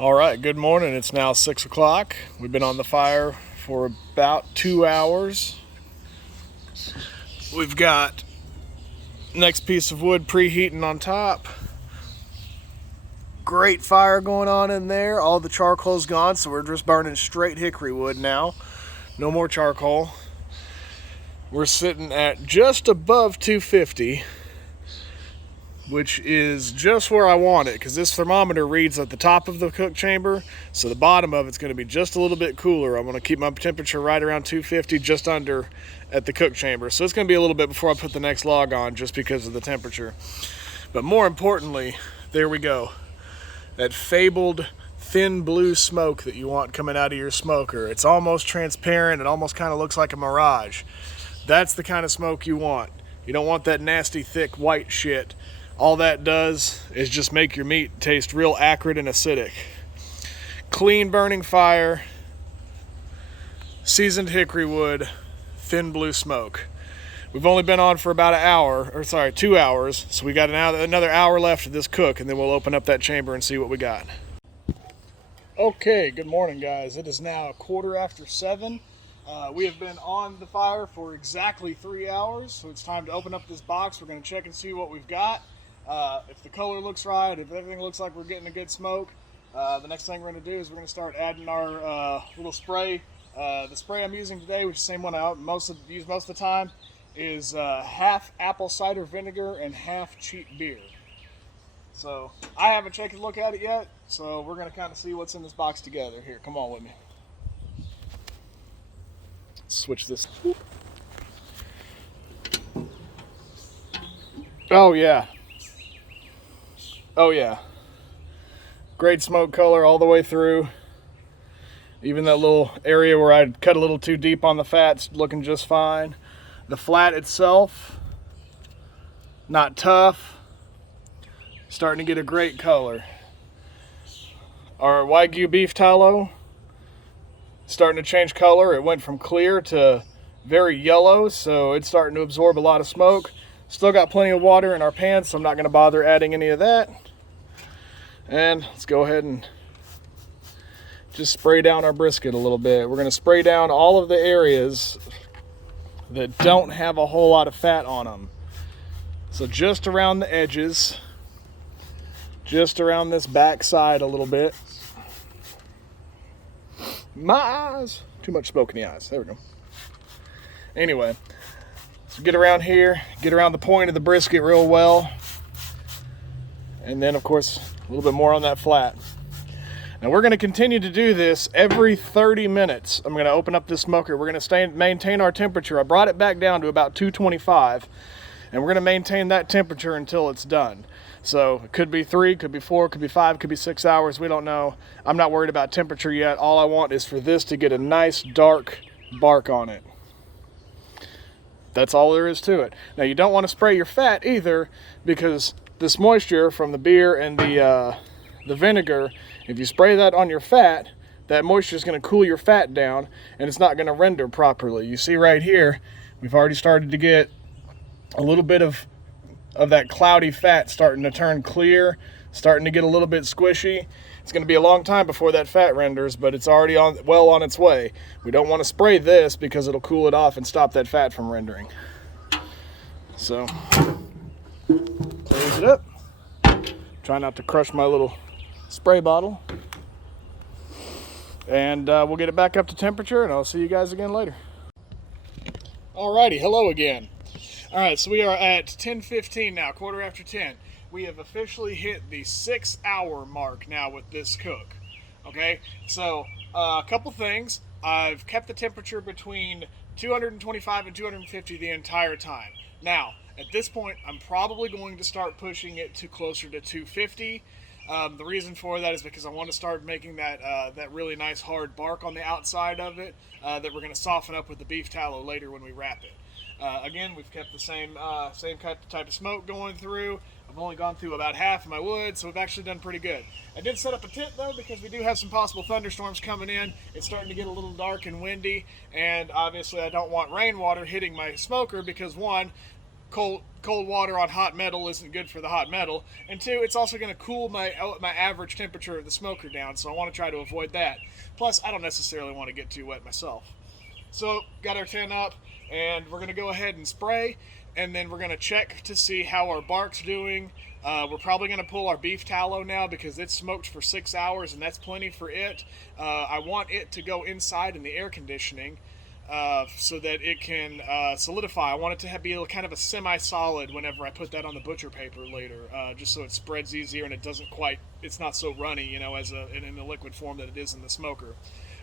All right, good morning. It's now 6 o'clock. We've been on the fire for about 2 hours. We've got next piece of wood preheating on top. Great fire going on in there. All the charcoal's gone, so we're just burning straight hickory wood now. No more charcoal. We're sitting at just above 250, which is just where I want it, because this thermometer reads at the top of the cook chamber, so the bottom of it's going to be just a little bit cooler. I'm going to keep my temperature right around 250, just under at the cook chamber. So it's going to be a little bit before I put the next log on, just because of the temperature. But more importantly, there we go. That fabled thin blue smoke that you want coming out of your smoker. It's almost transparent. It almost kind of looks like a mirage. That's the kind of smoke you want. You don't want that nasty, thick, white shit. All that does is just make your meat taste real acrid and acidic. Clean burning fire, seasoned hickory wood, thin blue smoke. We've only been on for about 2 hours, so we got another hour left of this cook, and then we'll open up that chamber and see what we got. Okay, good morning, guys. It is now 7:15. We have been on the fire for exactly 3 hours, so it's time to open up this box. We're going to check and see what we've got. If the color looks right, if everything looks like we're getting a good smoke, the next thing we're going to do is we're going to start adding our little spray. The spray I'm using today, which is the same one I use most of the time, is half apple cider vinegar and half cheap beer. So I haven't taken a look at it yet, so we're going to kind of see what's in this box together. Here, come on with me. Switch this. Oh yeah. Oh yeah. Great smoke color all the way through. Even that little area where I cut a little too deep on the fat's looking just fine. The flat itself, not tough. Starting to get a great color. Our Wagyu beef tallow, starting to change color. It went from clear to very yellow, so it's starting to absorb a lot of smoke. Still got plenty of water in our pan, so I'm not going to bother adding any of that. And let's go ahead and just spray down our brisket a little bit. We're going to spray down all of the areas that don't have a whole lot of fat on them. So just around the edges, just around this back side a little bit. My eyes, too much smoke in the eyes. There we go. Anyway, so get around here, get around the point of the brisket real well. And then, of course, a little bit more on that flat. Now we're going to continue to do this every 30 minutes. I'm going to open up this smoker. We're going to maintain our temperature. I brought it back down to about 225, and we're going to maintain that temperature until it's done. So it could be 3, could be 4, could be 5, could be 6 hours. We don't know. I'm not worried about temperature yet. All I want is for this to get a nice dark bark on it. That's all there is to it. Now you don't want to spray your fat either, because this moisture from the beer and the vinegar, if you spray that on your fat, that moisture is going to cool your fat down, and it's not going to render properly. You see right here, we've already started to get a little bit of that cloudy fat starting to turn clear, starting to get a little bit squishy. It's going to be a long time before that fat renders, but it's already well on its way. We don't want to spray this because it'll cool it off and stop that fat from rendering. So, close it up. Try not to crush my little spray bottle. And we'll get it back up to temperature, and I'll see you guys again later. Alrighty, hello again. Alright, so we are at 10:15 now, 10:15. We have officially hit the 6-hour mark now with this cook. Okay, so a couple things. I've kept the temperature between 225 and 250 the entire time. Now, at this point, I'm probably going to start pushing it to closer to 250. The reason for that is because I want to start making that really nice hard bark on the outside of it that we're going to soften up with the beef tallow later when we wrap it. Again, we've kept the same type of smoke going through. I've only gone through about half of my wood, so we've actually done pretty good. I did set up a tent, though, because we do have some possible thunderstorms coming in. It's starting to get a little dark and windy, and obviously I don't want rainwater hitting my smoker because, one, cold water on hot metal isn't good for the hot metal, and two, it's also going to cool my average temperature of the smoker down, so I want to try to avoid that. Plus, I don't necessarily want to get too wet myself. So, got our tin up, and we're going to go ahead and spray, and then we're going to check to see how our bark's doing. We're probably going to pull our beef tallow now because it's smoked for 6 hours, and that's plenty for it. I want it to go inside in the air conditioning so that it can solidify. I want it to be kind of a semi-solid whenever I put that on the butcher paper later, just so it spreads easier and it doesn't quite, it's not so runny, you know, as in the liquid form that it is in the smoker.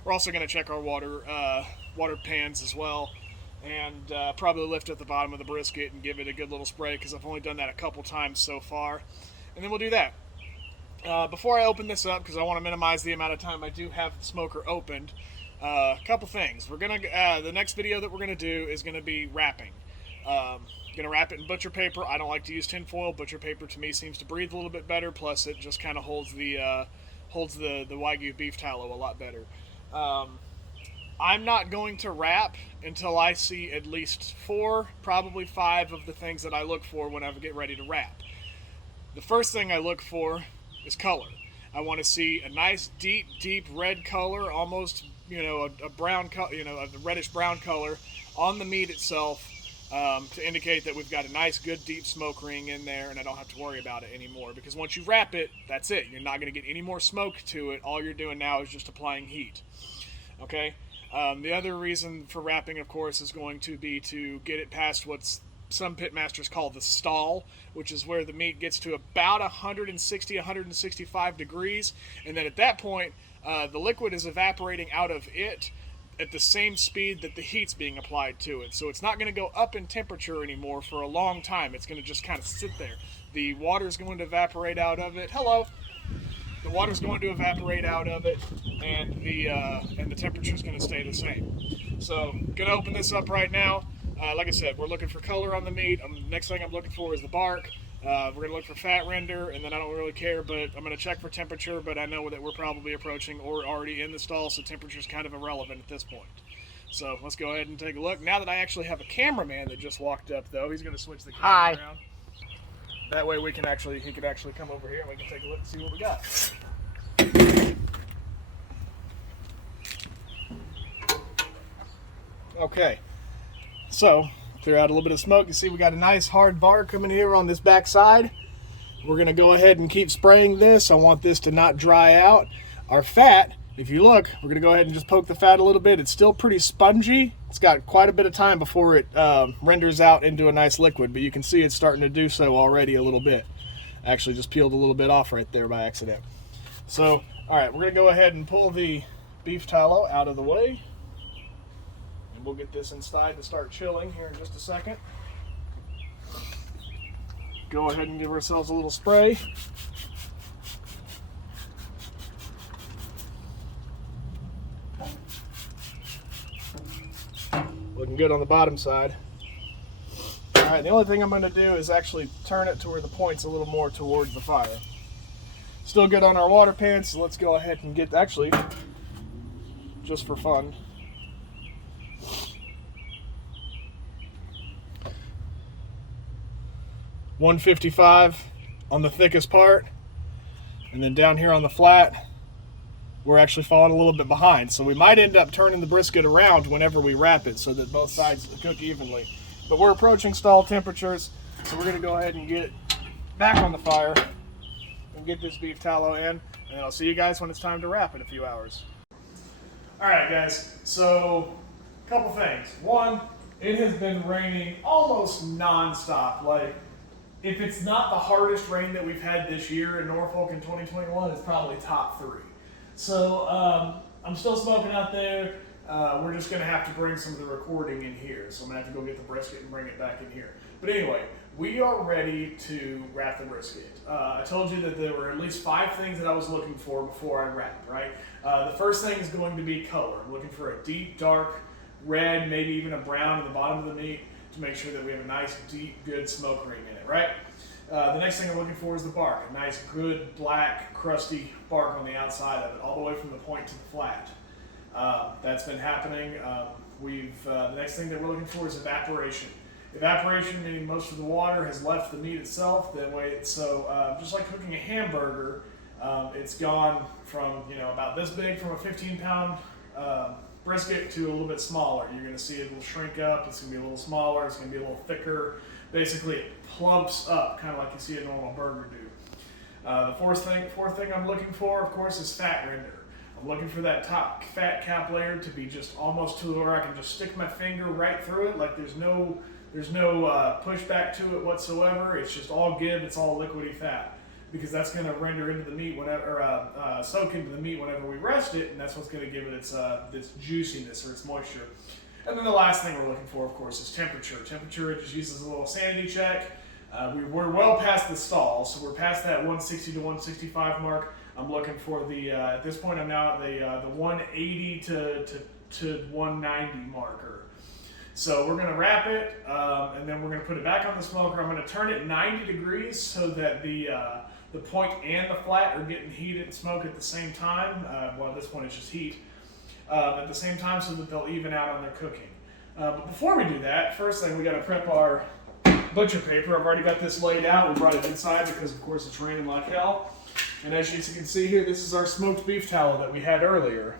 We're also going to check our water pans as well, and probably lift at the bottom of the brisket and give it a good little spray because I've only done that a couple times so far. And then we'll do that. Before I open this up, because I want to minimize the amount of time I do have the smoker opened, a couple things. We're gonna the next video that we're gonna do is gonna be wrapping. Gonna wrap it in butcher paper. I don't like to use tin foil. Butcher paper to me seems to breathe a little bit better. Plus, it just kind of holds the Wagyu beef tallow a lot better. I'm not going to wrap until I see at least 4, probably 5 of the things that I look for when I get ready to wrap. The first thing I look for is color. I want to see a nice deep red color, almost, you know, a brown color, you know, a reddish brown color on the meat itself, to indicate that we've got a nice good deep smoke ring in there and I don't have to worry about it anymore, because once you wrap it, that's it. You're not going to get any more smoke to it. All you're doing now is just applying heat. Okay? The other reason for wrapping, of course, is going to be to get it past what's some pitmasters call the stall, which is where the meat gets to about 160, 165 degrees, and then at that point, the liquid is evaporating out of it at the same speed that the heat's being applied to it. So it's not going to go up in temperature anymore for a long time. It's going to just kind of sit there. The water's going to evaporate out of it. Hello! The water's going to evaporate out of it, and the temperature's going to stay the same. So, going to open this up right now. Like I said, we're looking for color on the meat. Next thing I'm looking for is the bark. We're going to look for fat render, and then I don't really care, but I'm going to check for temperature, but I know that we're probably approaching or already in the stall, so temperature's kind of irrelevant at this point. So, let's go ahead and take a look. Now that I actually have a cameraman that just walked up, though, he's going to switch the camera around. That way he can actually come over here and we can take a look and see what we got. Okay, so clear out a little bit of smoke. You see we got a nice hard bar coming here on this back side. We're going to go ahead and keep spraying this. I want this to not dry out. Our fat, if you look, we're going to go ahead and just poke the fat a little bit. It's still pretty spongy. It's got quite a bit of time before it renders out into a nice liquid, but you can see it's starting to do so already a little bit. Actually just peeled a little bit off right there by accident. So, all right, we're going to go ahead and pull the beef tallow out of the way. And we'll get this inside to start chilling here in just a second. Go ahead and give ourselves a little spray. Looking good on the bottom side. All right, the only thing I'm going to do is actually turn it to where the point's a little more towards the fire. Still good on our water pan, so let's go ahead and get, actually, just for fun, .155 on the thickest part, and then down here on the flat, we're actually falling a little bit behind. So we might end up turning the brisket around whenever we wrap it so that both sides cook evenly. But we're approaching stall temperatures, so we're going to go ahead and get back on the fire and get this beef tallow in, and I'll see you guys when it's time to wrap in a few hours. All right, guys, so a couple things. One, it has been raining almost non-stop. Like, if it's not the hardest rain that we've had this year in Norfolk in 2021, it's probably top 3. So I'm still smoking out there. We're just going to have to bring some of the recording in here. So I'm going to have to go get the brisket and bring it back in here. But anyway, we are ready to wrap the brisket. I told you that there were at least 5 things that I was looking for before I wrap, right? The first thing is going to be color. I'm looking for a deep, dark red, maybe even a brown in the bottom of the meat to make sure that we have a nice, deep, good smoke ring in it, right? The next thing I'm looking for is the bark. A nice, good, black, crusty bark on the outside of it, all the way from the point to the flat. That's been happening. The next thing that we're looking for is evaporation. Evaporation, meaning most of the water has left the meat itself. That way, it's just like cooking a hamburger, it's gone from about this big from a 15-pound brisket to a little bit smaller. You're going to see it will shrink up. It's going to be a little smaller. It's going to be a little thicker. Basically, it plumps up, kind of like you see a normal burger do. The fourth thing I'm looking for, of course, is fat render. I'm looking for that top fat cap layer to be just almost to where I can just stick my finger right through it, like there's no pushback to it whatsoever. It's just all give. It's all liquidy fat, because that's going to render into the meat whenever, soak into the meat whenever we rest it, and that's what's going to give it its juiciness or its moisture. And then the last thing we're looking for, of course, is temperature. Temperature just uses a little sanity check. We're well past the stall, so we're past that 160 to 165 mark. I'm looking for the, at this point I'm now at the 180 to 190 marker. So we're going to wrap it, and then we're going to put it back on the smoker. I'm going to turn it 90 degrees so that the point and the flat are getting heat and smoke at the same time. Well, at this point it's just heat. At the same time, so that they'll even out on their cooking. But before we do that, first thing we got to prep our butcher paper. I've already got this laid out. We brought it inside because, of course, it's raining like hell. And as you can see here, this is our smoked beef tallow that we had earlier.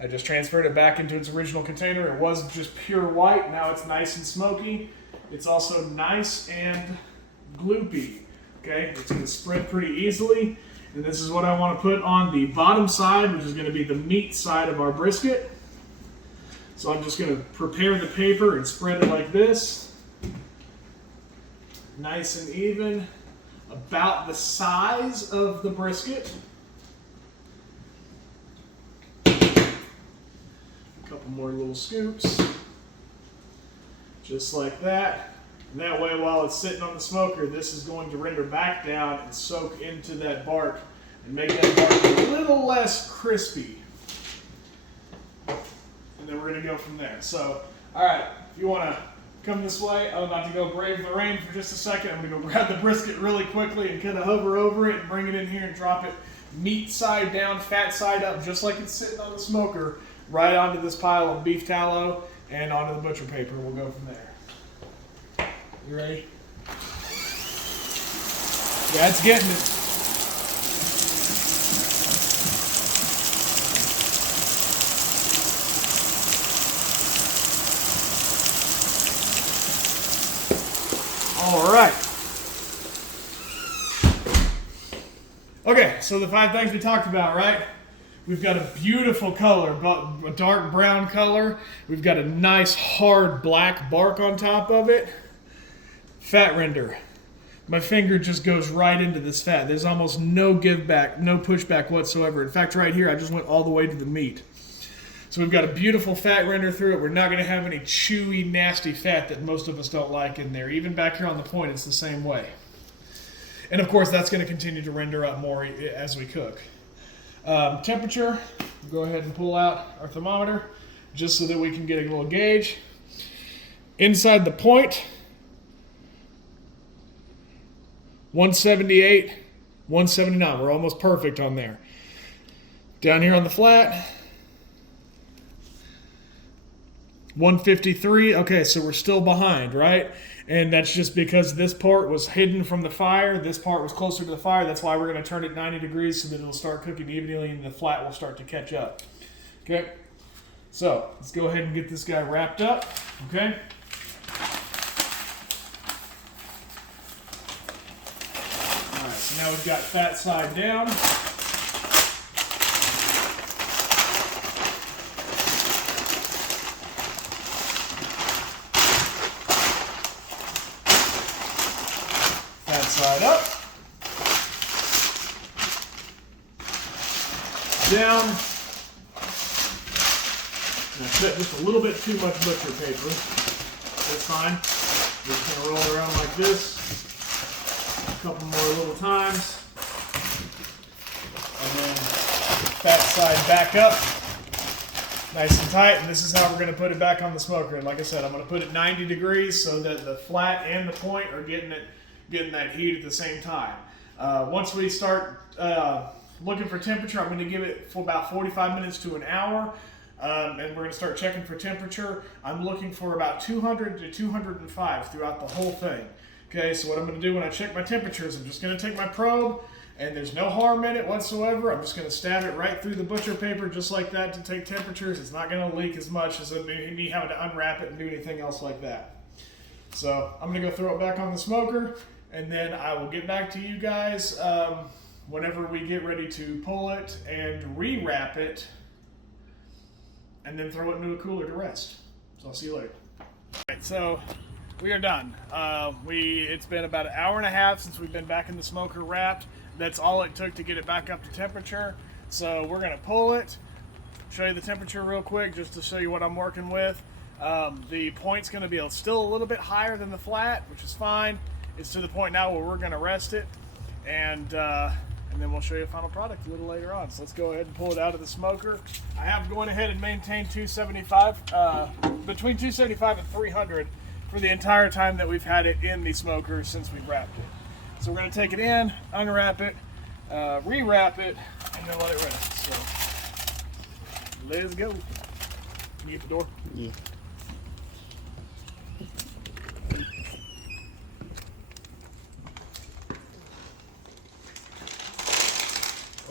I just transferred it back into its original container. It was just pure white. Now it's nice and smoky. It's also nice and gloopy. Okay, it's going to spread pretty easily. And this is what I want to put on the bottom side, which is going to be the meat side of our brisket. So I'm just going to prepare the paper and spread it like this. Nice and even, about the size of the brisket. A couple more little scoops, just like that. And that way, while it's sitting on the smoker, this is going to render back down and soak into that bark and make that bark a little less crispy. And then we're going to go from there. So, all right, if you want to come this way, I'm about to go brave the rain for just a second. I'm going to go grab the brisket really quickly and kind of hover over it and bring it in here and drop it meat side down, fat side up, just like it's sitting on the smoker, right onto this pile of beef tallow and onto the butcher paper. We'll go from there. You ready? Yeah, it's getting it. All right. Okay, so the 5 things we talked about, right? We've got a beautiful color, a dark brown color. We've got a nice hard black bark on top of it. Fat render. My finger just goes right into this fat. There's almost no give back, no pushback whatsoever. In fact, right here, I just went all the way to the meat. So we've got a beautiful fat render through it. We're not going to have any chewy, nasty fat that most of us don't like in there. Even back here on the point, it's the same way. And of course, that's going to continue to render up more as we cook. Temperature, go ahead and pull out our thermometer just so that we can get a little gauge. Inside the point, 178, 179. We're almost perfect on there. Down here on the flat, 153. Okay, so we're still behind, right? And that's just because this part was hidden from the fire. This part was closer to the fire. That's why we're going to turn it 90 degrees so that it'll start cooking evenly and the flat will start to catch up. Okay, so let's go ahead and get this guy wrapped up. Okay. All right, so now we've got fat side down. Side up, down. And I put just a little bit too much butcher paper. That's fine. We're just going to roll it around like this a couple more little times. And then fat side back up, nice and tight. And this is how we're going to put it back on the smoker. And like I said, I'm going to put it 90 degrees so that the flat and the point are getting that heat at the same time. Once we start looking for temperature, I'm going to give it for about 45 minutes to an hour. and we're going to start checking for temperature. I'm looking for about 200 to 205 throughout the whole thing. Okay, so what I'm going to do when I check my temperatures, I'm just going to take my probe, and there's no harm in it whatsoever. I'm just going to stab it right through the butcher paper just like that to take temperatures. It's not going to leak as much as me having to unwrap it and do anything else like that. So I'm going to go throw it back on the smoker, and then I will get back to you guys whenever we get ready to pull it and rewrap it, and then throw it into a cooler to rest. So I'll see you later. All right, so we are done. It's been about an hour and a half since we've been back in the smoker wrapped. That's all it took to get it back up to temperature. So we're going to pull it, show you the temperature real quick just to show you what I'm working with. The point's going to be still a little bit higher than the flat, which is fine. It's to the point now where we're going to rest it, and then we'll show you a final product a little later on. So let's go ahead and pull it out of the smoker. I have gone ahead and maintained 275, between 275 and 300 for the entire time that we've had it in the smoker since we wrapped it. So we're going to take it in, unwrap it, rewrap it, and then let it rest. So let's go. Can you get the door? Yeah.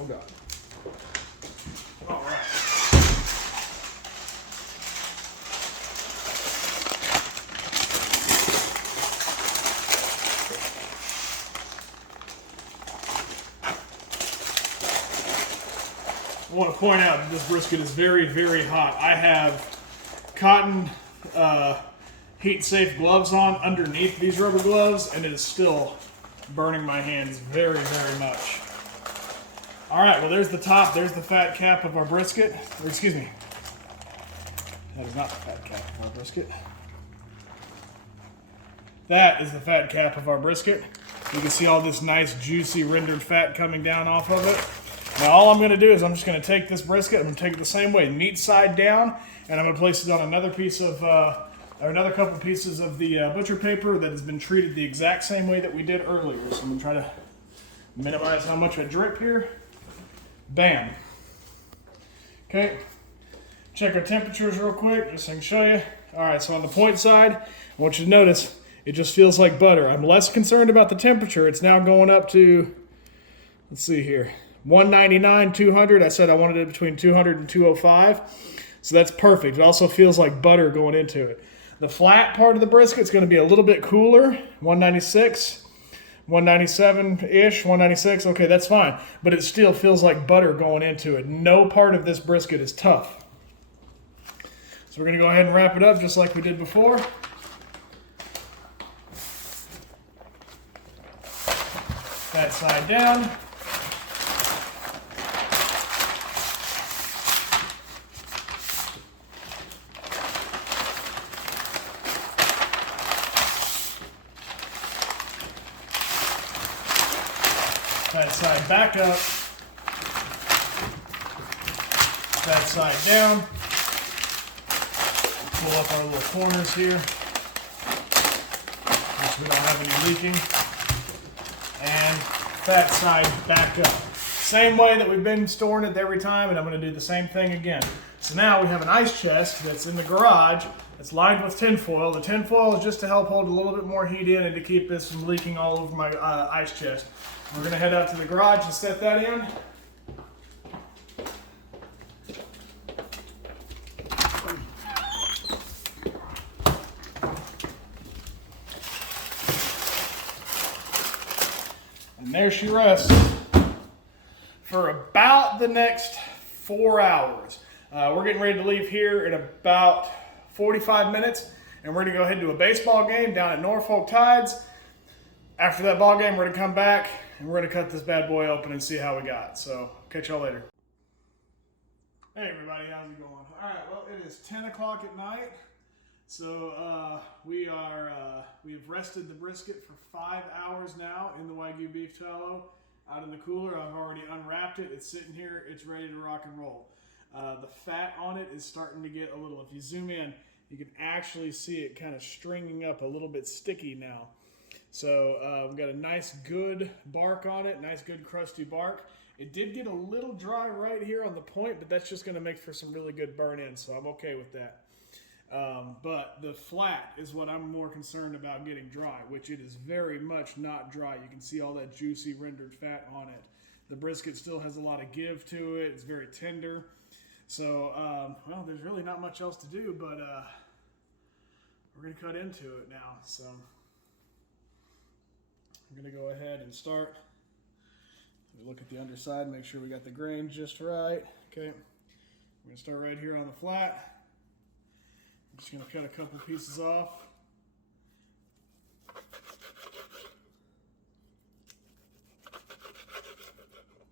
Oh God. All right. I want to point out that this brisket is very, very hot. I have cotton heat-safe gloves on underneath these rubber gloves, and it is still burning my hands very, very much. All right, well, there's the top. There's the fat cap of our brisket. Or, excuse me. That is not the fat cap of our brisket. That is the fat cap of our brisket. You can see all this nice, juicy, rendered fat coming down off of it. Now, all I'm going to do is I'm just going to take this brisket. I'm going to take it the same way, meat side down, and I'm going to place it on another piece of, or another couple pieces of the butcher paper that has been treated the exact same way that we did earlier. So I'm going to try to minimize how much I drip here. Bam. Okay. Check our temperatures real quick, just so I can show you. All right, so on the point side, I want you to notice it just feels like butter. I'm less concerned about the temperature. It's now going up to, let's see here, 199, 200. I said I wanted it between 200 and 205. So that's perfect. It also feels like butter going into it. The flat part of the brisket is going to be a little bit cooler, 196. 197-ish, 196, okay, that's fine. But it still feels like butter going into it. No part of this brisket is tough. So we're gonna go ahead and wrap it up just like we did before. That side down. That side back up, that side down, pull up our little corners here, which we don't have any leaking, and that side back up. Same way that we've been storing it every time, and I'm going to do the same thing again. So now we have an ice chest that's in the garage. It's lined with tin foil. The tin foil is just to help hold a little bit more heat in and to keep this from leaking all over my ice chest. We're going to head out to the garage and set that in. And there she rests for about the next 4 hours. We're getting ready to leave here in about 45 minutes, and we're going to go ahead and do a baseball game down at Norfolk Tides. After that ball game, we're going to come back and we're going to cut this bad boy open and see how we got. So, catch y'all later. Hey everybody, how's it going? All right, well, it is 10 o'clock at night. So, we've rested the brisket for 5 hours now in the Wagyu beef tallow out in the cooler. I've already unwrapped it. It's sitting here. It's ready to rock and roll. The fat on it is starting to get a little, if you zoom in, you can actually see it kind of stringing up a little bit sticky now. So we've got a nice good bark on it, nice good crusty bark, It did get a little dry right here on the point, but that's just going to make for some really good burn in, so I'm okay with that. But the flat is what I'm more concerned about getting dry, which it is very much not dry. You can see all that juicy rendered fat on it. The brisket still has a lot of give to it. It's very tender. So, well, there's really not much else to do, but we're going to cut into it now. So I'm going to go ahead and start. We look at the underside, make sure we got the grain just right. Okay, we're going to start right here on the flat. I'm just going to cut a couple pieces off.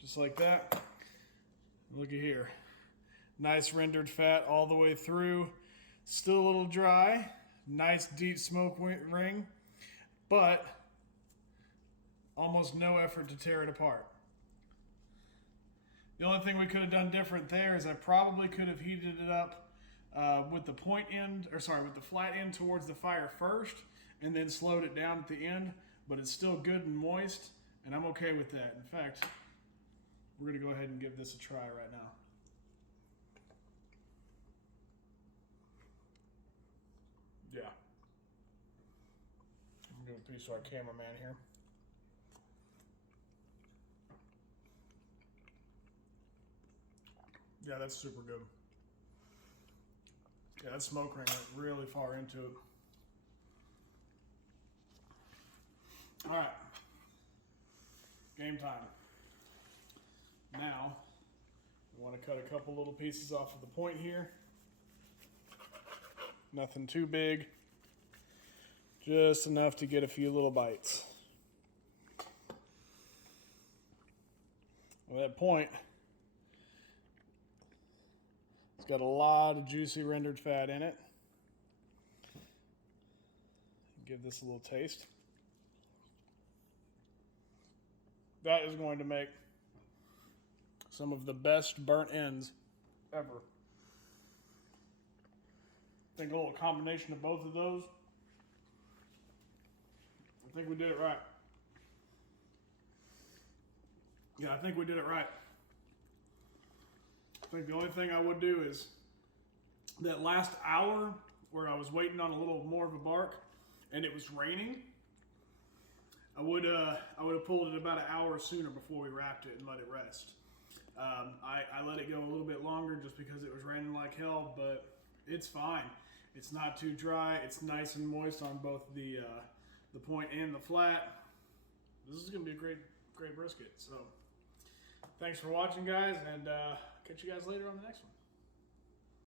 Just like that. Look at here. Nice rendered fat all the way through. Still a little dry. Nice deep smoke ring, but almost no effort to tear it apart. The only thing we could have done different there is I probably could have heated it up with the point end, or sorry, with the flat end towards the fire first, and then slowed it down at the end. But it's still good and moist, and I'm okay with that. In fact, we're gonna go ahead and give this a try right now. Yeah. I'm gonna give a piece to our cameraman here. Yeah, that's super good. Yeah, that smoke ring went really far into it. All right, game time. Now, we want to cut a couple little pieces off of the point here. Nothing too big, just enough to get a few little bites. Well, that point, it's got a lot of juicy rendered fat in it. Give this a little taste. That is going to make some of the best burnt ends ever. I think a little combination of both of those, I think we did it right. Yeah, I think we did it right. I think the only thing I would do is that last hour where I was waiting on a little more of a bark and it was raining, I would have pulled it about an hour sooner before we wrapped it and let it rest. I let it go a little bit longer just because it was raining like hell, but it's fine. It's not too dry. It's nice and moist on both the point and the flat. This is going to be a great brisket. So thanks for watching, guys, and catch you guys later on the next one.